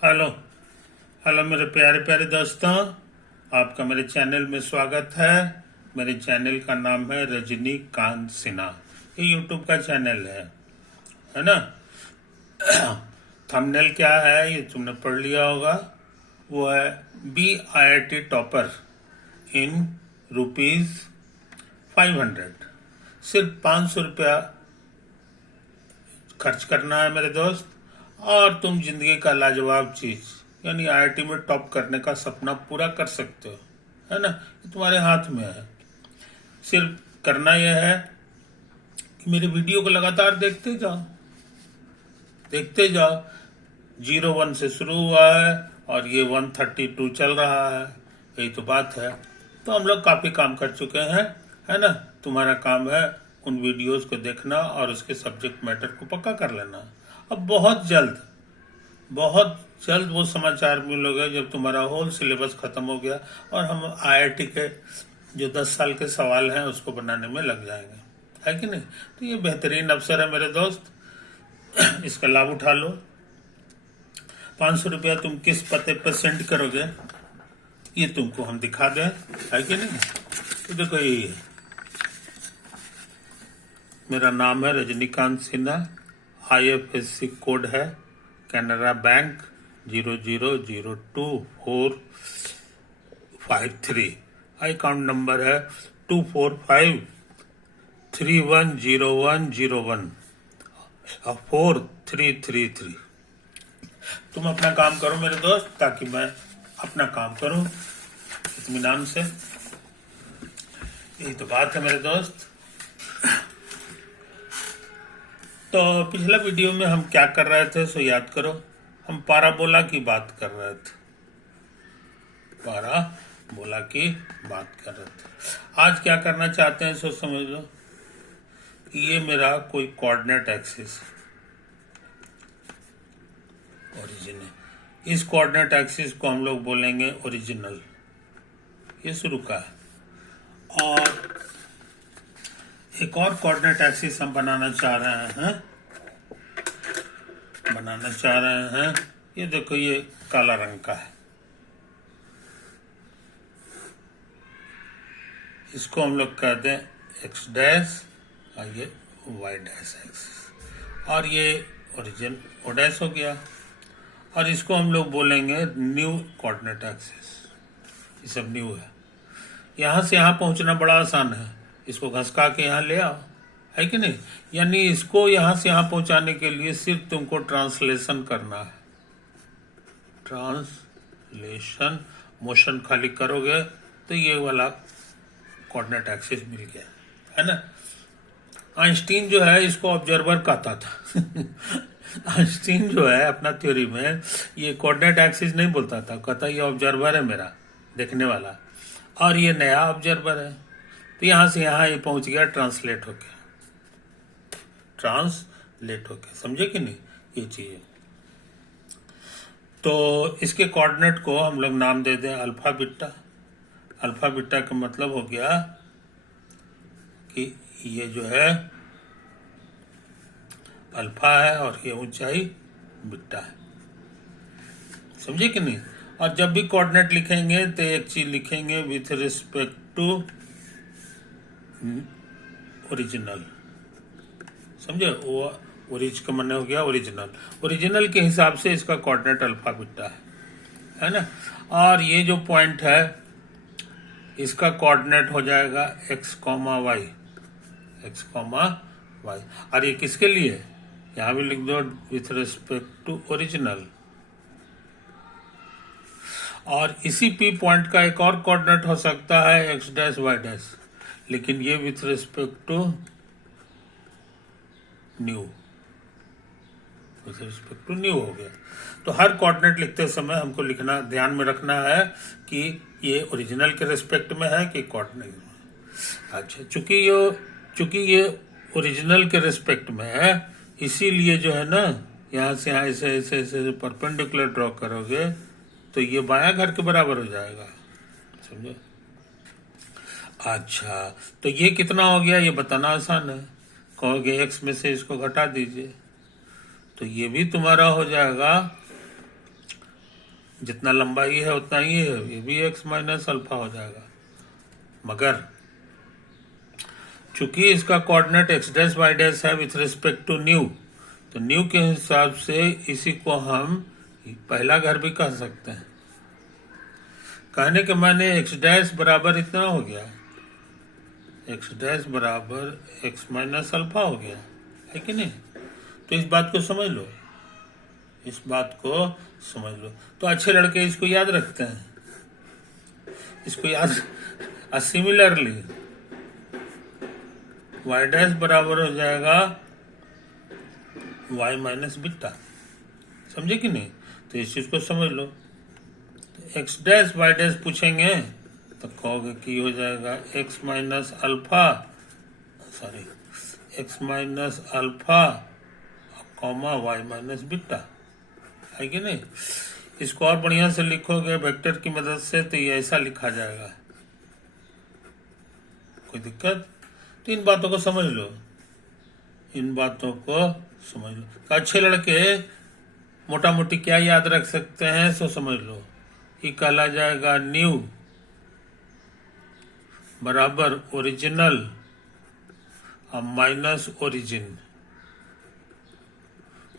Hello. Hello मेरे प्यारे प्यारे दोस्तों, आपका मेरे चैनल में स्वागत है। मेरे चैनल का नाम है रजनीकांत सिन्हा। ये यूट्यूब का चैनल है ना। थंबनेल क्या है ये तुमने पढ़ लिया होगा। वो है BIT टॉपर इन ₹500। सिर्फ 500 रुपया खर्च करना है मेरे दोस्त, और तुम जिंदगी का लाजवाब चीज यानी IIT में टॉप करने का सपना पूरा कर सकते हो। है ना, ये तुम्हारे हाथ में है। सिर्फ करना यह है कि मेरे वीडियो को लगातार देखते जाओ। 01 से शुरू हुआ है और ये 132 चल रहा है। यही तो बात है। तो हम लोग काफी काम कर चुके हैं, है ना। तुम्हारा काम है उन वीडियोस को देखना और उसके सब्जेक्ट मैटर को पक्का कर लेना। अब बहुत जल्द वो समाचार मिलोगे जब तुम्हारा होल सिलेबस खत्म हो गया और हम IIT के जो 10 साल के सवाल हैं उसको बनाने में लग जाएंगे, है कि नहीं। तो ये बेहतरीन अवसर है मेरे दोस्त, इसका लाभ उठा लो। 500 रुपया तुम किस पते पर सेंड करोगे ये तुमको हम दिखा दें, है कि नहीं। तो देखो यही है, मेरा नाम है रजनीकांत सिन्हा। IFSC कोड है कैनरा बैंक 0002453। अकाउंट नंबर है 245310101 4333। तुम अपना काम करो मेरे दोस्त, ताकि मैं अपना काम करूं इत्मीनान से। यही तो बात है मेरे दोस्त। तो पिछला वीडियो में हम क्या कर रहे थे सो याद करो। हम पाराबोला की बात कर रहे थे। आज क्या करना चाहते हैं सो समझ लो। ये मेरा कोई कोऑर्डिनेट एक्सिस ओरिजिन है। इस कोऑर्डिनेट एक्सिस को हम लोग बोलेंगे ओरिजिनल। ये शुरू का है। और एक और कोऑर्डिनेट एक्सिस हम बनाना चाह रहे हैं। ये देखो, ये काला रंग का है। इसको हम लोग कहते हैं x डैश और ये y डैश एक्सिस, और ये ओरिजिन o डैश हो गया। और इसको हम लोग बोलेंगे न्यू कोऑर्डिनेट एक्सिस। ये सब न्यू है। यहां से यहां पहुंचना बड़ा आसान है। इसको घसका के यहाँ ले आओ, है कि नहीं। यानी इसको यहां से यहां पहुंचाने के लिए सिर्फ तुमको ट्रांसलेशन करना है। ट्रांसलेशन मोशन खाली करोगे तो ये वाला कोऑर्डिनेट एक्सिस मिल गया, है ना। आइंस्टीन जो है इसको ऑब्जर्वर कहता था। आइंस्टीन जो है अपना थ्योरी में ये कोऑर्डिनेट एक्सिस नहीं बोलता था, कहता ये ऑब्जर्वर है मेरा देखने वाला, और ये नया ऑब्जर्वर है। तो यहां से यहां ये पहुंच गया ट्रांसलेट होके, समझे कि नहीं ये चीज। तो इसके कोऑर्डिनेट को हम लोग नाम दे दें अल्फा बीटा। अल्फा बीटा का मतलब हो गया कि ये जो है अल्फा है और ये ऊंचाई बीटा है, समझे कि नहीं। और जब भी कोऑर्डिनेट लिखेंगे तो एक चीज लिखेंगे विथ रिस्पेक्ट टू ओरिजिनल, समझे। वो ओरिज का मन हो गया ओरिजिनल के हिसाब से इसका कोऑर्डिनेट अल्फा बीटा है ना। और ये जो पॉइंट है इसका कोऑर्डिनेट हो जाएगा x, y। और ये किसके लिए, यहां भी लिख दो विथ रिस्पेक्ट टू ओरिजिनल। और इसी P पॉइंट का एक और कोऑर्डिनेट हो सकता है x डैश y डैश, लेकिन ये विथ रिस्पेक्ट टू न्यू हो गया। तो हर कोऑर्डिनेट लिखते समय हमको लिखना, ध्यान में रखना है कि ये ओरिजिनल के रिस्पेक्ट में है कि कोऑर्डिनेट में। अच्छा, चूंकि ये ओरिजिनल के रिस्पेक्ट में है, इसीलिए जो है ना यहाँ से यहाँ ऐसे परपेंडिकुलर ड्रॉ करोगे तो ये बायां घर के बराबर हो जाएगा, समझे। अच्छा, तो ये कितना हो गया ये बताना आसान है। कहोगे x में से इसको घटा दीजिए तो ये भी तुम्हारा हो जाएगा जितना लंबा ये है उतना ये भी x माइनस अल्फा हो जाएगा। मगर चूंकि इसका coordinate x dash y dash है विथ रिस्पेक्ट टू न्यू, तो न्यू के हिसाब से इसी को हम पहला घर भी कह सकते हैं। कहने के माने x डैश बराबर इतना हो गया, x डैश बराबर x माइनस अल्फा हो गया, है कि नहीं? तो इस बात को समझ लो, इस बात को समझ लो। तो अच्छे लड़के इसको याद रखते हैं, इसको याद। सिमिलरली y डैश बराबर हो जाएगा y माइनस बीटा, समझे कि नहीं? तो इस चीज को समझ लो। तो x डैश y डैश पूछेंगे तो कहोगे कि हो जाएगा x minus alpha, sorry x minus alpha comma y minus beta, है कि नहीं? इसको और बढ़िया से लिखोगे वेक्टर की मदद से तो ये ऐसा लिखा जाएगा। कोई दिक्कत? तो इन बातों को समझ लो, इन बातों को समझ लो। तो अच्छे लड़के मोटा मोटी क्या याद रख सकते हैं सो समझ लो। ये कहला जाएगा न्यू बराबर ओरिजिनल और माइनस ओरिजिन।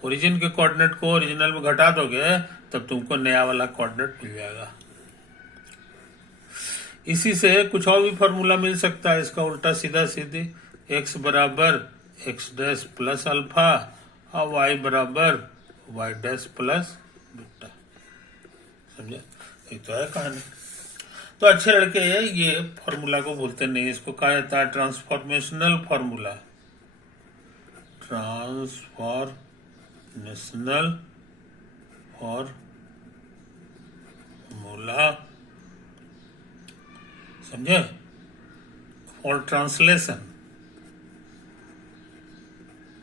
ओरिजिन के कोऑर्डिनेट को ओरिजिनल में घटा दोगे तब तुमको नया वाला कोऑर्डिनेट मिल जाएगा। इसी से कुछ और भी फॉर्मूला मिल सकता है, इसका उल्टा सीधा सीधी। x बराबर x डैश प्लस अल्फा और y बराबर y डैश प्लस बीटा, समझे? ये तो है कहानी। तो अच्छे लड़के ये फॉर्मूला को भूलते नहीं, इसको कहा जाता है ट्रांसफॉर्मेशनल फॉर्मूला। ट्रांसफॉर्मेशनल फॉर्मूला, समझे? और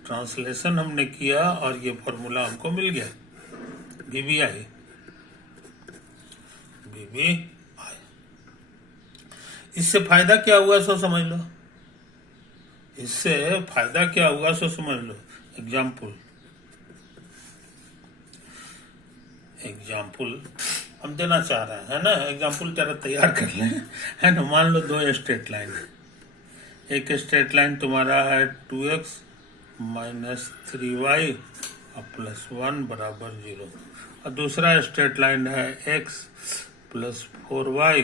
ट्रांसलेशन हमने किया और ये फॉर्मूला हमको मिल गया, BBI। इससे फायदा क्या हुआ सो समझ लो, इससे फायदा क्या हुआ सो समझ लो। एग्जाम्पल हम देना चाह रहे हैं, है ना? एग्जाम्पल जरा तैयार कर लें, है ना? मान लो दो स्ट्रेट लाइन है। एक स्ट्रेट लाइन तुम्हारा है 2x माइनस 3y और प्लस 1 बराबर 0, और दूसरा स्ट्रेट लाइन है x प्लस 4y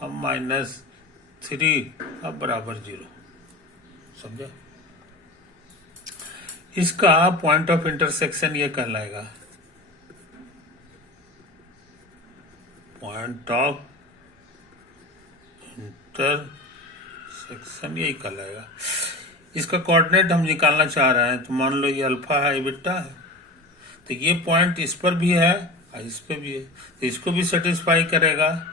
और माइनस 3 और बराबर 0, समझे? इसका पॉइंट ऑफ इंटरसेक्शन ये कहलाएगा, पॉइंट ऑफ इंटरसेक्शन यही कहलाएगा। इसका कोऑर्डिनेट हम निकालना चाह रहे हैं, तो मान लो ये अल्फा है, ये बीटा है, तो ये पॉइंट इस पर भी है और इस पे भी है, तो इसको भी सेटिस्फाई करेगा।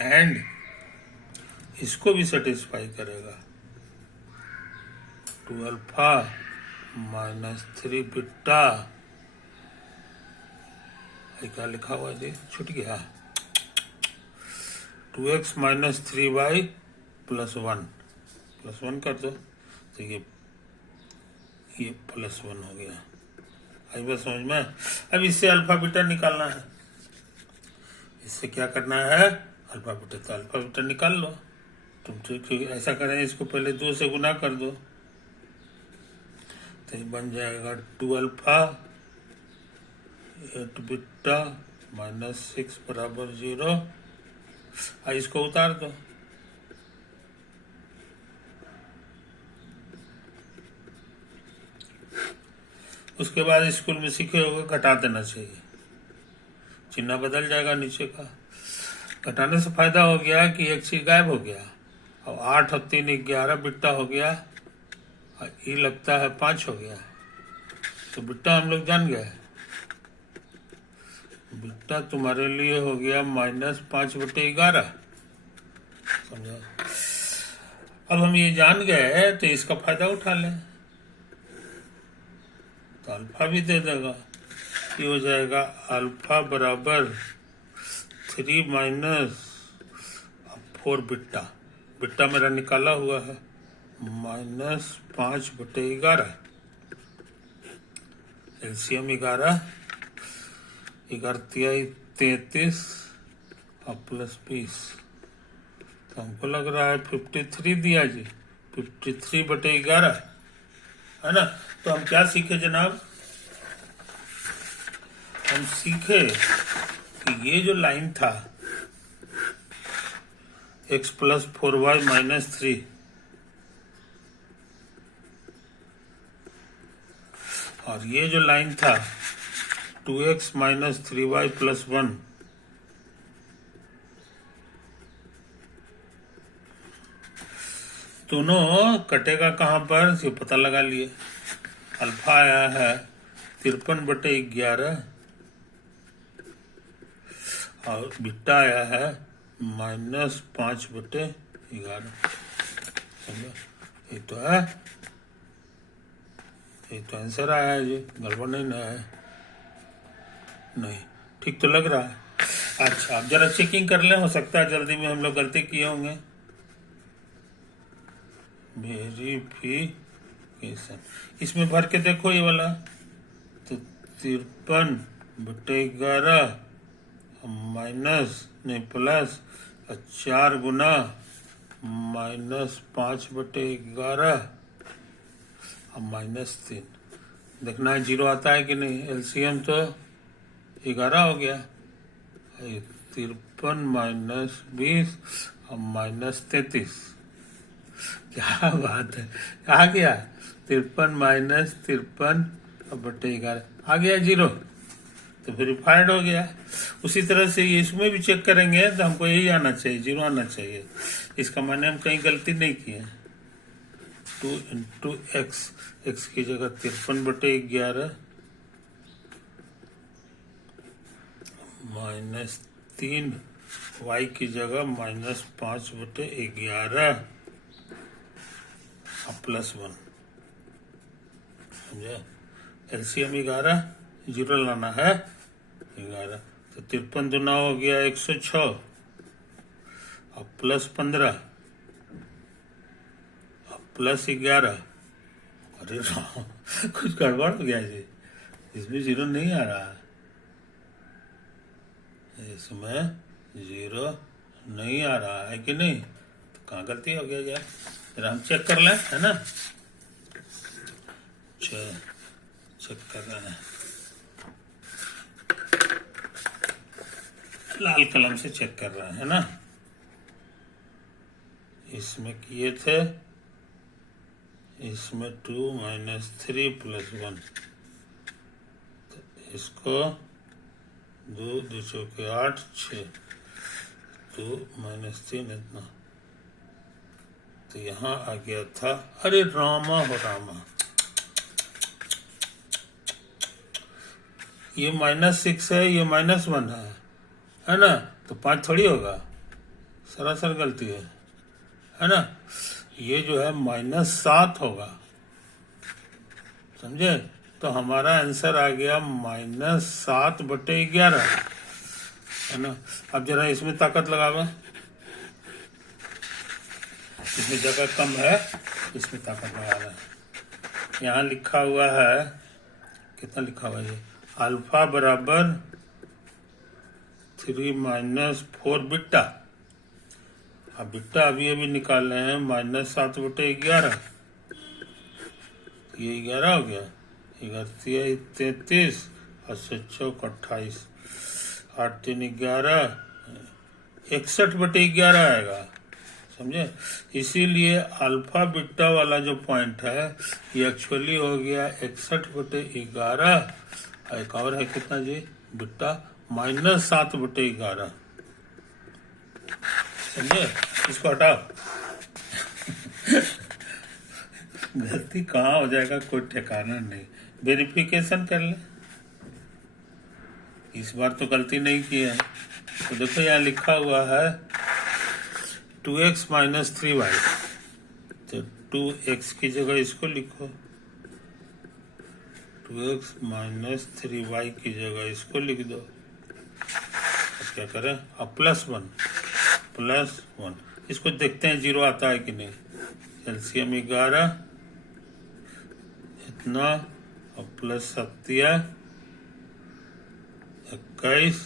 एंड इसको भी सेटिस्फाई करेगा। 2 अल्फा माइनस 3 बीटा, क्या लिखा हुआ है, छूट गया। 2x माइनस 3y प्लस 1 कर दो तो ये प्लस 1 हो गया। आई बात समझ में? अब इससे अल्फा बीटा निकालना है, इससे क्या करना है? अल्फा बीटा, तो अल्फा बीटा निकाल लो तुम। ठीक ऐसा करें, इसको पहले 2 से गुना कर दो तो ये बन जाएगा 2 अल्फा 8 बीटा माइनस 6 बराबर 0। इसको उतार दो, उसके बाद स्कूल में सीखे होगा घटा देना चाहिए, चिन्ह बदल जाएगा नीचे का। घटाने से फायदा हो गया कि एक चीज गायब हो गया, और 8 और 3 11 बिट्टा हो गया, और ये लगता है 5 हो गया। तो बिट्टा हम लोग जान गए, बिट्टा तुम्हारे लिए हो गया -5/11, समझा? अब हम ये जान गए तो इसका फायदा उठा लें, तो अल्फा भी दे देगा। ये हो जाएगा अल्फा बराबर 3 माइनस 4 बिट्टा, बिट्टा मेरा निकाला हुआ है -5/11, एलसीएम 11, 11 33 और प्लस 20, तो हमको लग रहा है 53 दिया जी, 53/11, है ना। तो हम क्या सीखे जनाब, हम सीखे कि ये जो लाइन था x + 4y - 3, और ये जो लाइन था 2x - 3y + 1, दोनों कटेगा कहाँ पर, ये पता लगा लिए। अल्फा आया है 53/11 और बीटा आया है -5/11। समझो, ये तो है, ये तो आंसर आया है जी, गड़बड़ नहीं ना है, नहीं, ठीक तो लग रहा है। अच्छा, अब जरा चेकिंग कर लें, हो सकता है जल्दी में हम लोग गलती किए होंगे। वेरिफिकेशन, इसमें भर के देखो ये वाला, तो 53/11 माइनस नहीं प्लस 4 गुना -5/11 और -3, देखना है जीरो आता है कि नहीं। एलसीएम तो 11 हो गया, 53 - 20 और -33, क्या बात है, आ गया 53 - 53/11 आ गया जीरो, तो वेरीफाइड हो गया। उसी तरह से ये इसमें भी चेक करेंगे तो हमको यही आना चाहिए, जीरो आना चाहिए। इसका माने हम कहीं गलती नहीं किए। 2 × x की जगह 53/11 -3, y की जगह -5/11 और +1, समझे। एलसीएम 11, जीरो लाना है 11, तो 53 दूना हो गया 106 और +15 और +11, अरे कुछ गड़बड़ हो गया जी, इसमें जीरो नहीं आ रहा, इसमें जीरो नहीं आ रहा है कि नहीं, तो कहाँ गलती हो गया यार, जरा हम चेक कर लें, है ना। चेक कर रहे हैं, लाल कलम से चेक कर रहे हैं ना। इसमें किए थे, इसमें 2 - 3 + 1, तो इसको 2 2 चौके 8 6, 2 - 3 इतना, तो यहाँ आ गया था, अरे रामा हो रामा, ये -6 है, ये -1 है ना, तो 5 थोड़ी होगा, सरासर गलती है ना। ये जो है -7 होगा, समझे, तो हमारा आंसर आ गया -7/11, है ना। अब जरा इसमें ताकत लगावे, इसमें जगह कम है, इसमें ताकत लगा रहे हैं। यहाँ लिखा हुआ है, कितना लिखा हुआ है ये, अल्फा बराबर 3 - 4 बीटा, अब बीटा अभी निकाले हैं -7/11, ये 11 हो गया, 11 33 और 7 28, 8 3 11, 61/11 आएगा, समझे। इसीलिए अल्फा बीटा वाला जो पॉइंट है ये एक्चुअली हो गया 61/11, एक और है कितना जी बीटा, -7/11, समझे। इसको हटाओ गलती कहाँ हो जाएगा कोई ठिकाना नहीं, वेरिफिकेशन कर ले, इस बार तो गलती नहीं की है। तो देखो यहाँ लिखा हुआ है 2x - 3y, तो 2x की जगह इसको लिखो, 2x - 3y की जगह इसको लिख दो, अब क्या करें, अब +1, इसको देखते हैं जीरो आता है कि नहीं। एलसीएम 11 इतना और प्लस 7 21,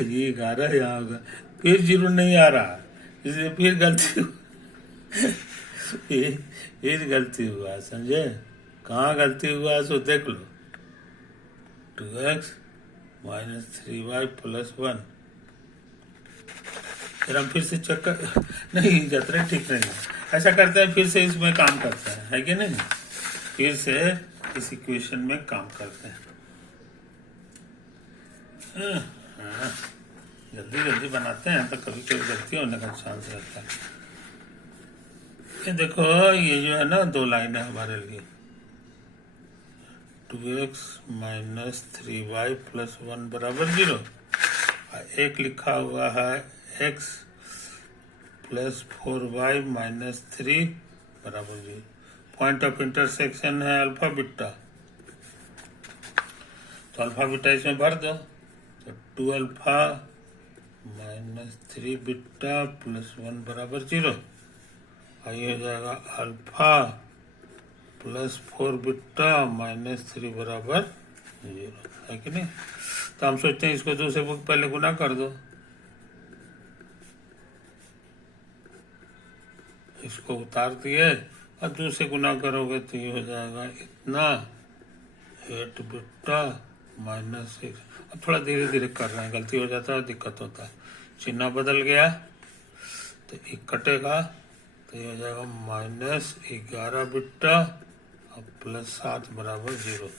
ये 11 यहाँ होगा, फिर 0 नहीं आ रहा, इसलिए फिर गलती ये गलती हुआ, समझे? कहाँ गलती हुआ सो देख लो। 2x - 3y + 1। फिर हम फिर से चेक कर, नहीं जतरे ठीक नहीं है, ऐसा करते हैं फिर से इसमें काम करते हैं, है कि नहीं? फिर से इस इक्वेशन में काम करते हैं। हाँ, जल्दी जल्दी बनाते हैं तो कभी कभी गलती होने का चांस रहता है। ये देखो, ये जो है ना 2 लाइन है हमारे लिए। 2x - 3y + 1 = 0। एक लिखा हुआ है x + 4y - 3 = 0। Point of intersection है अल्फा बीटा, तो अल्फा बीटा इसमें भर दो, तो 2 अल्फा - 3 बीटा + 1 = 0। ये हो जाएगा अल्फा + 4 बीटा - 3 = 0, है कि नहीं? तो हम सोचते हैं इसको 2 से पहले गुना कर दो, इसको उतार दिए और 2 से गुना करोगे तो ये हो जाएगा इतना 8 बीटा -6। अब थोड़ा धीरे धीरे कर रहे हैं, गलती हो जाता है, दिक्कत होता है, चिन्ह बदल गया तो 1 कटेगा, तो ये हो जाएगा -11 बीटा और +7 = 0।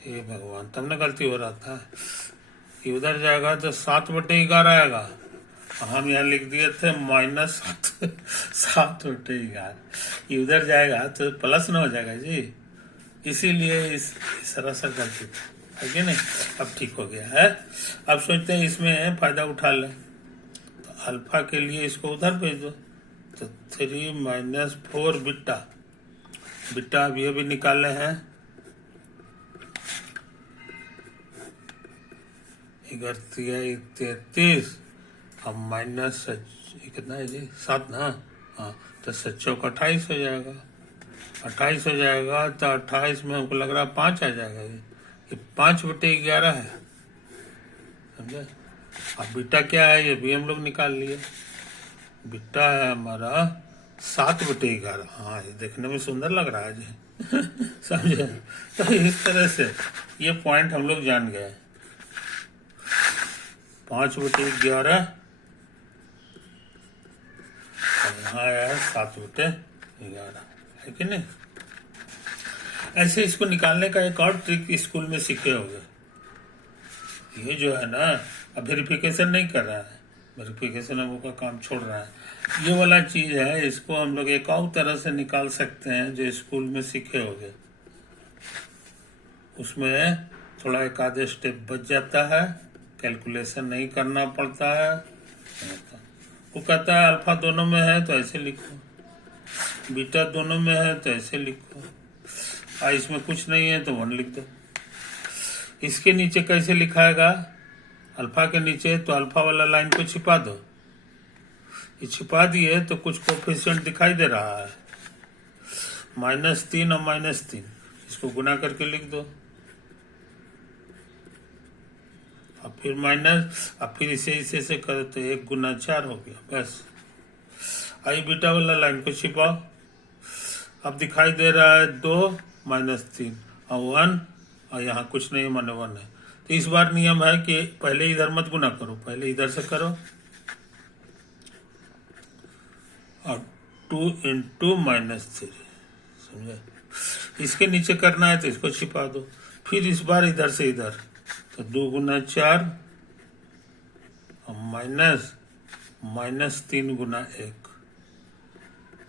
हे भगवान, तब ना गलती हो रहा था। ये उधर जाएगा तो 7/11 आएगा, हम यहाँ लिख दिए थे -7 7/11। ये उधर जाएगा तो प्लस ना हो जाएगा जी, इसीलिए इस सरासर गलती थी, है कि नहीं? अब ठीक हो गया है। अब सोचते हैं इसमें फायदा उठा लें, तो अल्फा के लिए इसको उधर भेज दो, तो 3 - 4 बीटा, बीटा अब ये भी निकाले हैं, 33 अब माइनस कितना है जी, 7 ना, हाँ, तो 7 × 28 हो जाएगा, 28 हो जाएगा, तो 28 में हमको लग रहा है 5 आ जाएगा, ये 5/11 है, समझे? अब बीटा क्या है ये भी हम लोग निकाल लिए, बीटा है हमारा 7/11। हाँ, ये देखने में सुंदर लग रहा है जी समझे? तो इस तरह से ये पॉइंट हम लोग जान गए। 5/11 और यहाँ आया है 7/11, है कि नहीं? ऐसे इसको निकालने का एक और ट्रिक स्कूल में सीखे होंगे। ये जो है ना, अब वेरिफिकेशन नहीं कर रहा है, वेरिफिकेशन अब का काम छोड़ रहा है, ये वाला चीज है, इसको हम लोग एक और तरह से निकाल सकते हैं जो स्कूल में सीखे होंगे। उसमें थोड़ा एक आधे स्टेप बच जाता है, कैलकुलेशन नहीं करना पड़ता है। वो कहता है अल्फा दोनों में है तो ऐसे लिखो, बीटा दोनों में है तो ऐसे लिखो, और इसमें कुछ नहीं है तो 1 लिख दो। इसके नीचे कैसे लिखाएगा? अल्फा के नीचे तो अल्फा वाला लाइन को छिपा दो, ये छिपा दिए तो कुछ कोफिशिएंट दिखाई दे रहा है, -3 और -3, इसको गुना करके लिख दो, अब फिर माइनस, अब फिर इसे से करो तो 1 × 4 हो गया, बस। आई बीटा वाला लाइन को छिपाओ, अब दिखाई दे रहा है 2 -3 और 1, और यहाँ कुछ नहीं, माने 1 है। तो इस बार नियम है कि पहले इधर मत गुना करो, पहले इधर से करो, और 2 × -3, समझे? इसके नीचे करना है तो इसको छिपा दो, फिर इस बार इधर से इधर, तो 2 × 4 और -3 × 1,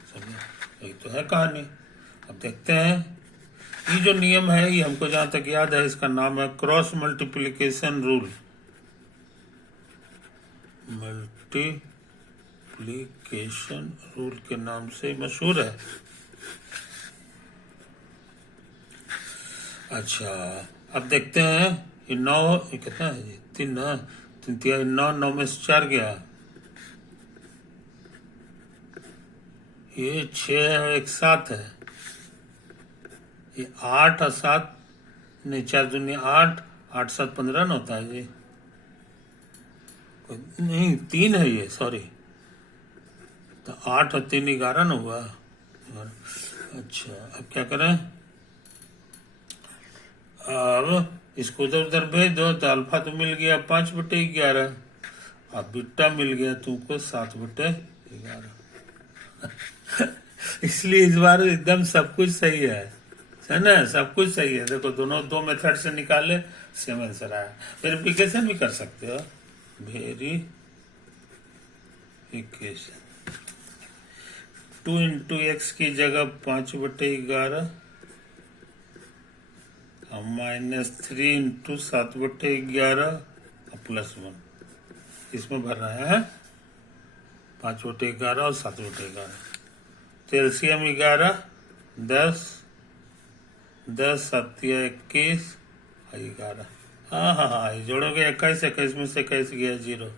समझे? यही तो है कहानी। अब देखते हैं, ये जो नियम है ये हमको जहां तक याद है इसका नाम है cross multiplication rule, multiplication rule के नाम से मशहूर है। अच्छा, अब देखते हैं, ये 9 कितना है जी, 3 ना, 3 9 9 में से 4 गया, ये 6 है, एक 7 है, ये 8 और 7 नहीं, 4 दूनी 8, 8 7 15 न होता है जी, नहीं 3 है ये, सॉरी, तो 8 और 3 11 न हुआ। अच्छा अब क्या करें, अब इसको उधर उधर भेज दो तो अल्फा तो मिल गया 5/11, अब बीटा मिल गया तुमको 7/11। इसलिए इस बार एकदम सब कुछ सही है ना, सब कुछ सही है। देखो दोनों दो मेथड से निकाले, सेम आंसर आया। वेरिफिकेशन भी कर सकते हो, वेरिफिकेशन 2 इंटू एक्स की जगह 5/11 -3 इंटू 7/11 +1, इसमें भर रहे हैं 5/11 और 7/11। तो एलसीएम 11, 10, 10 7 21 और 11। हाँ, ये जोड़ोगे 21, 21 में से 21 गया 0,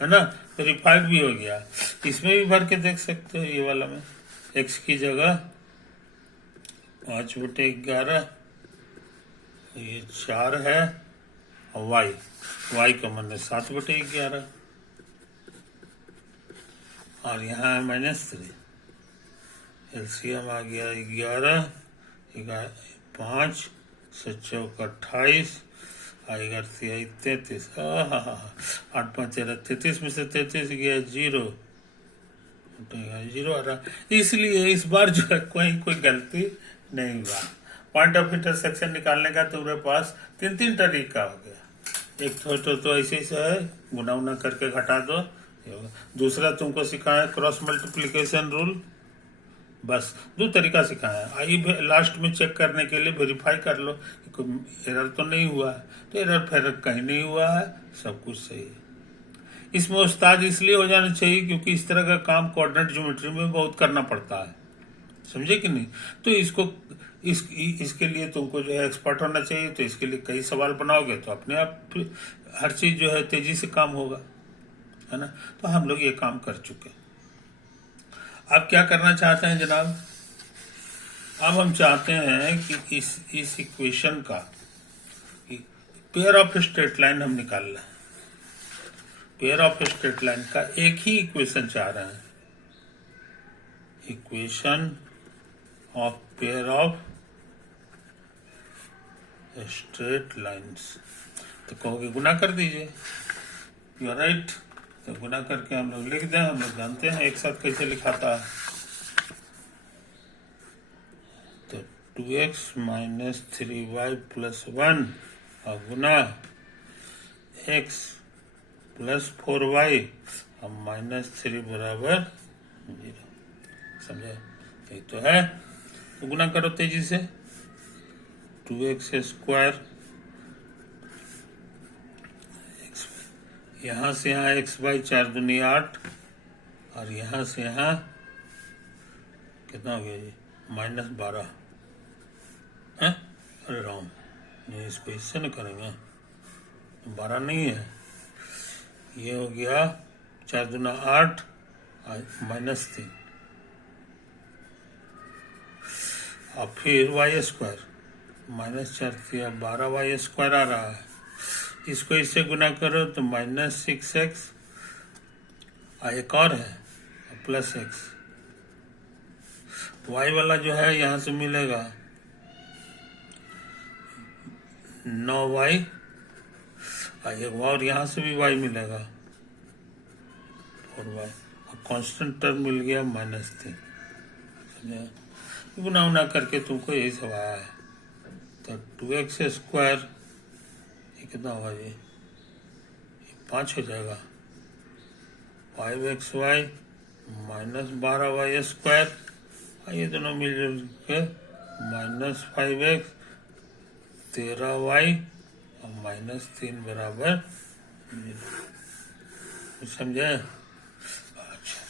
है ना, वेरीफाइड भी हो गया। इसमें भी भर के देख सकते हो, ये वाला में एक्स की जगह 5/11, ये 4 है, और वाई का मन है 7/11, और यहाँ है -3। एलसीएम आ गया 11, 5 7 28, 33, 8 5 13 33 में से 33 गया 0 आ रहा। इसलिए इस बार जो है कोई गलती नहीं हुआ। पॉइंट ऑफ इंटरसेक्शन निकालने का तुम्हारे पास 3 तरीका हो गया। एक तो ऐसे है, गुना उना करके घटा दो, दूसरा तुमको सिखाया क्रॉस मल्टीप्लिकेशन रूल, बस 2 तरीका सिखाया। आइए लास्ट में चेक करने के लिए वेरीफाई कर लो कि एरर तो नहीं हुआ है, तो एरर फेरर कहीं नहीं हुआ है, सब कुछ सही है। इसमें उस्ताद इसलिए हो जाना चाहिए क्योंकि इस तरह का काम कोऑर्डिनेट ज्योमेट्री में बहुत करना पड़ता है, समझे कि नहीं। तो इसके लिए तुमको जो है एक्सपर्ट होना चाहिए। तो इसके लिए कई सवाल बनाओगे तो अपने आप हर चीज जो है तेजी से काम होगा, है ना। तो हम लोग ये काम कर चुके। अब क्या करना चाहते हैं जनाब, अब हम चाहते हैं कि इस इक्वेशन का पेयर ऑफ स्ट्रेट लाइन हम निकाल लें। पेयर ऑफ स्ट्रेट लाइन का एक ही इक्वेशन चाह रहे हैं, equation of pair of straight lines. तो कहोगे गुना कर दीजिए, यू आर राइट। तो गुना करके हम लोग लिख दें, हम लोग जानते हैं एक साथ कैसे लिखाता है। तो 2x - 3y + 1 और गुना x + 4y और -3 = 0, समझे, यही तो है। तो गुना करो तेजी से, 2x², यहाँ से यहाँ x/4 दूनी 8, और यहाँ से यहाँ कितना हो गया जी, -12 है। अरे राम, नहीं इसको इससे न करेंगे, 12 नहीं है, ये हो गया 4 दूना 8 और -3, और फिर y² -4 12y² आ रहा है। इसको इससे गुना करो तो -6x, और एक और है +x। y वाला जो है यहाँ से मिलेगा 9y, और यहाँ से भी y मिलेगा 4y, और कांस्टेंट टर्म मिल गया -3। गुना उना करके तुमको यही सब आया है। तो 2x² ये कितना होगा जी, 5 हो जाएगा, 5xy -12y², ये दोनों मिलजुल के -5x 13y और -3 = 0, समझे। अच्छा,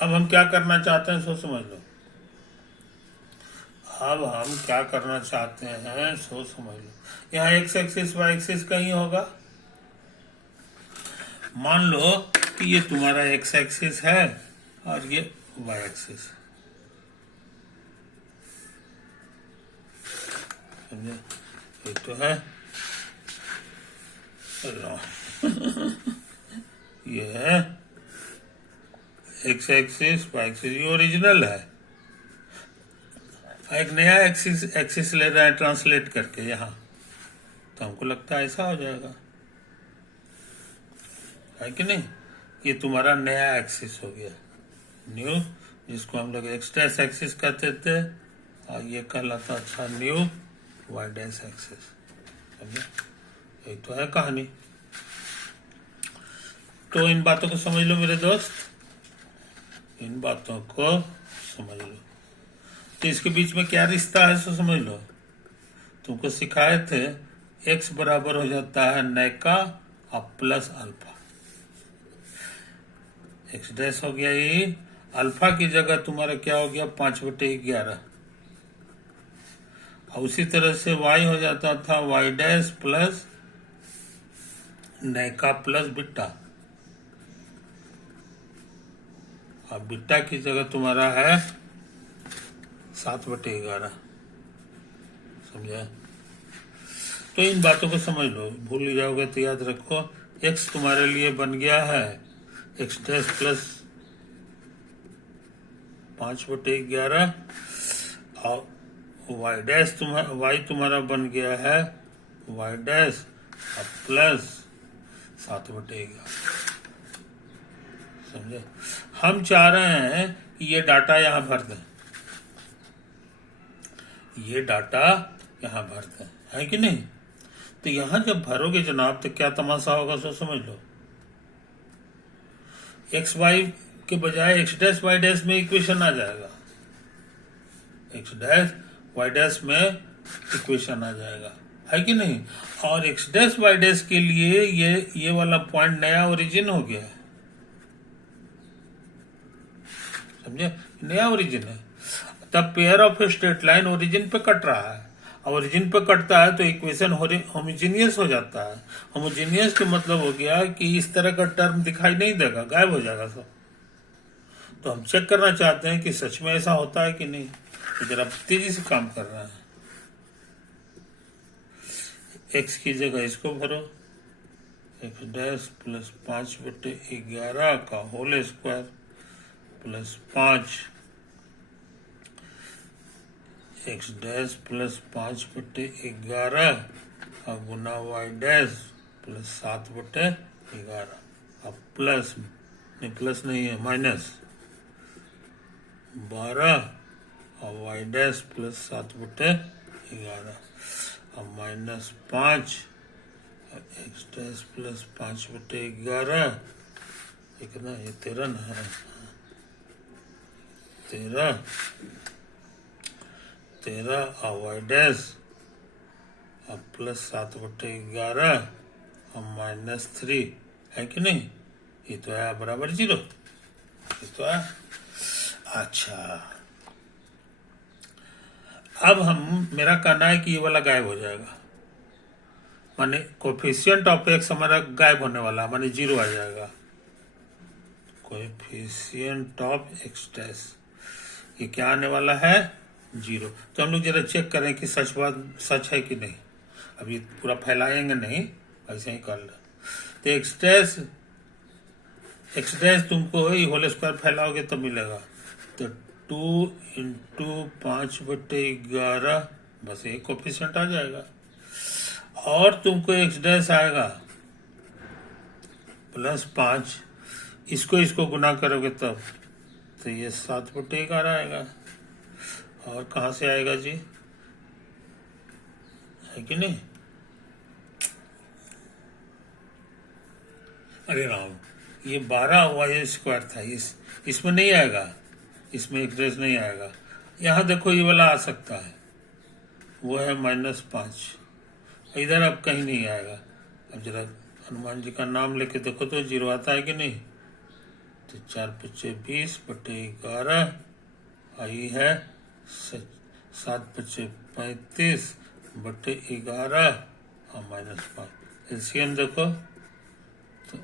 अब हम क्या करना चाहते हैं सो समझ लो। अब हम क्या करना चाहते हैं सो समझ लो। यहाँ x एक्सिस y एक्सिस कहीं होगा। मान लो कि ये तुम्हारा x एक्सिस है और ये y एक्सिस, समझे? ये तो है ये है x एक्सिस, y एक्सिस, ये ओरिजिनल है। एक नया एक्सिस ले रहा है ट्रांसलेट करके यहाँ, तो हमको लगता है ऐसा हो जाएगा, है कि नहीं? ये तुम्हारा नया एक्सिस हो गया, न्यू, जिसको हम लोग एक्स डैश एक्सिस कहते थे, और ये कहलाता था न्यू वाई डैश एक्सिस। समझे? यही तो है कहानी। तो इन बातों को समझ लो मेरे दोस्त, इन बातों को समझ लो। तो इसके बीच में क्या रिश्ता है सो समझ लो। तुमको सिखाए थे x बराबर हो जाता है नैका और प्लस अल्फा। एक्स डैश हो गया ये, अल्फा की जगह तुम्हारा क्या हो गया 5/11, और उसी तरह से y हो जाता था वाई डैश प्लस नैका प्लस बिट्टा, और बिट्टा की जगह तुम्हारा है 7/11। समझा? तो इन बातों को समझ लो, भूल जाओगे तो याद रखो, x तुम्हारे लिए बन गया है एक्स डैश प्लस 5/11, और वाई डैश वाई तुम्हारा बन गया है वाई डैश और प्लस 7/11। समझे? हम चाह रहे हैं कि ये डाटा यहाँ भर दें, ये डाटा यहाँ भर दें, है कि नहीं? तो यहाँ जब भरोगे जनाब, तो क्या तमाशा होगा सो समझ लो। एक्स वाई के बजाय एक्स डैश वाई डैश में इक्वेशन आ जाएगा, एक्स डैश वाई डैश में इक्वेशन आ जाएगा, है कि नहीं? और एक्स डैश वाई डैश के लिए ये वाला पॉइंट नया ओरिजिन हो गया है। समझे? नया ओरिजिन है। तब pair of straight line origin पे कट रहा है, और ओरिजिन पे कटता है तो इक्वेशन होमोजीनियस हो जाता है। होमोजीनियस का मतलब हो गया कि इस तरह का टर्म दिखाई नहीं देगा, गायब हो जाएगा सब। तो हम चेक करना चाहते हैं कि सच में ऐसा होता है कि नहीं। तो जरा तेजी से काम कर रहा है। एक्स की जगह इसको भरो, एक्स डैश प्लस 5/11 का whole square plus 5 x dash plus 5/11 और गुना वाई डैश प्लस 7/11, अब प्लस नहीं है, माइनस 12 और वाई डैश प्लस 7/11 और माइनस 5 और एक्स डैश प्लस 5/11, कितना ये 13 ना है, 13 और वाई डैश और प्लस 7/11 और माइनस 3, है कि नहीं? ये तो है बराबर 0, ये तो है। अच्छा, अब मेरा कहना है कि ये वाला गायब हो जाएगा, माने कोफिशिएंट ऑफ एक्स हमारा गायब होने वाला, माने 0 आ जाएगा। कोफिशिएंट ऑफ एक्स डैश ये क्या आने वाला है 0। तो हम लोग जरा चेक करें कि सच है कि नहीं। अभी पूरा फैलाएंगे नहीं, ऐसे ही कर ले। तो एक्स डैश तुमको होल स्क्वायर फैलाओगे तो मिलेगा, तो 2 × 5/11 बस एक कोफिशिएंट आ जाएगा, और तुमको एक्स डैश आएगा प्लस 5, इसको गुना करोगे तब तो ये 7/11 आएगा। और कहाँ से आएगा जी, है कि नहीं? अरे राम, ये 12 वाई स्क्वायर था, इसमें नहीं आएगा, इसमें एक डैश नहीं आएगा। यहाँ देखो ये वाला आ सकता है, वो है -5, इधर अब कहीं नहीं आएगा। अब जरा हनुमान जी का नाम लेके देखो तो 0 आता है कि नहीं। तो 4×5 = 20/11 आई है 7×5 = 35/11 और -5। एलसीएम देखो तो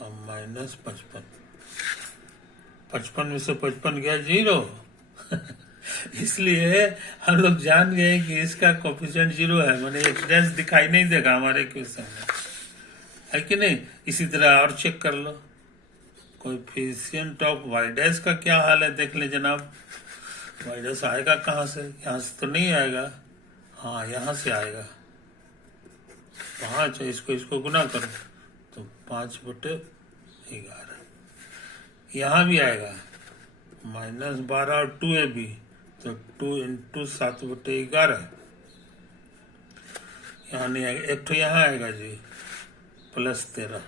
और माइनस 55, 55 में से 55 गया 0। इसलिए हम लोग जान गए कि इसका कोफिशिएंट 0 है, माने एक्स डैश दिखाई नहीं देगा हमारे क्वेश्चन में, है कि नहीं। इसी तरह और चेक कर लो, कोफिशिएंट ऑफ वाई डैश का क्या हाल है देख ले जनाब। वाई डैश आएगा कहाँ से, यहाँ से तो नहीं आएगा, हाँ यहाँ से आएगा 5, इसको गुना करो तो 5/11। यहाँ भी आएगा -12 और 2 है भी, तो 2 × 7/11। यहाँ नहीं आएगा, एक तो यहाँ आएगा जी +13।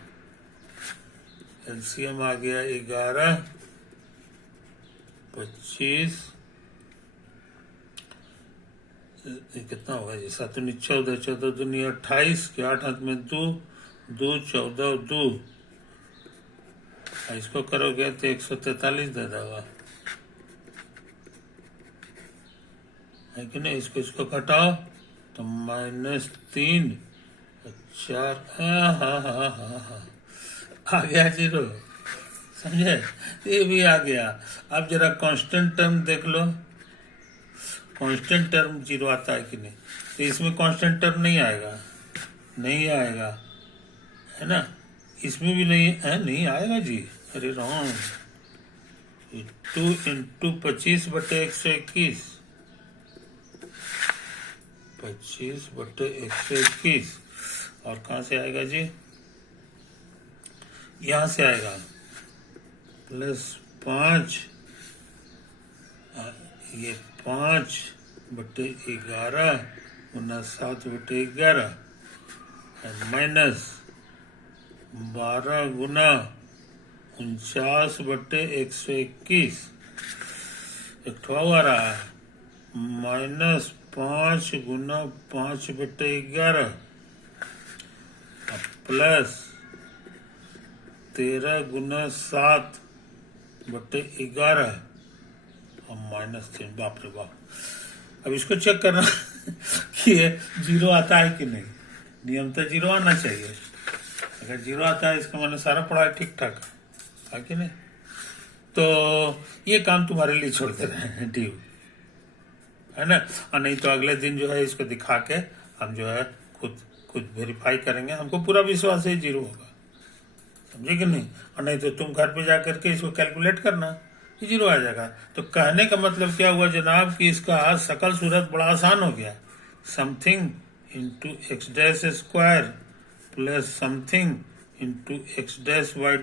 एलसीएम आ गया 11, 25, ये कितना होगा जी, 7 × 14, 14 दूनी 28, के 8 हाथ में 2, 2 14 2, इसको करोगे तो 143 दे देगा, है कि नहीं। इसको घटाओ तो -3 4, हाँ आ गया 0, समझे, ये भी आ गया। अब जरा कांस्टेंट टर्म देख लो, कांस्टेंट टर्म 0 आता है कि नहीं, तो इसमें कांस्टेंट टर्म नहीं आएगा, है ना, इसमें भी नहीं है, नहीं आएगा जी, अरे रॉन्ग। 2 × 25/121, 25/121, और कहाँ से आएगा जी, यहाँ से आएगा +5, ये 5/11 × 7/11 माइनस 12 × 49/121, एक ठो आ रहा है -5 × 5/11 प्लस 13 × 7/11 और -3। बाप रे बाप, अब इसको चेक करना कि ये 0 आता है कि नहीं। नियम तो 0 आना चाहिए, अगर 0 आता है इसका मतलब सारा पढ़ाई ठीक ठाक है कि नहीं। तो ये काम तुम्हारे लिए छोड़ दे रहे हैं ड्यू, है ना। और नहीं तो अगले दिन जो है इसको दिखा के हम जो है खुद वेरीफाई करेंगे, हमको पूरा विश्वास है 0 होगा, समझे कि नहीं। और नहीं तो तुम घर पे जा करके इसको कैलकुलेट करना, 0 आ जाएगा। तो कहने का मतलब क्या हुआ जनाब कि इसका शकल सूरत बड़ा आसान हो गया, something × x dash square plus something × x dash Y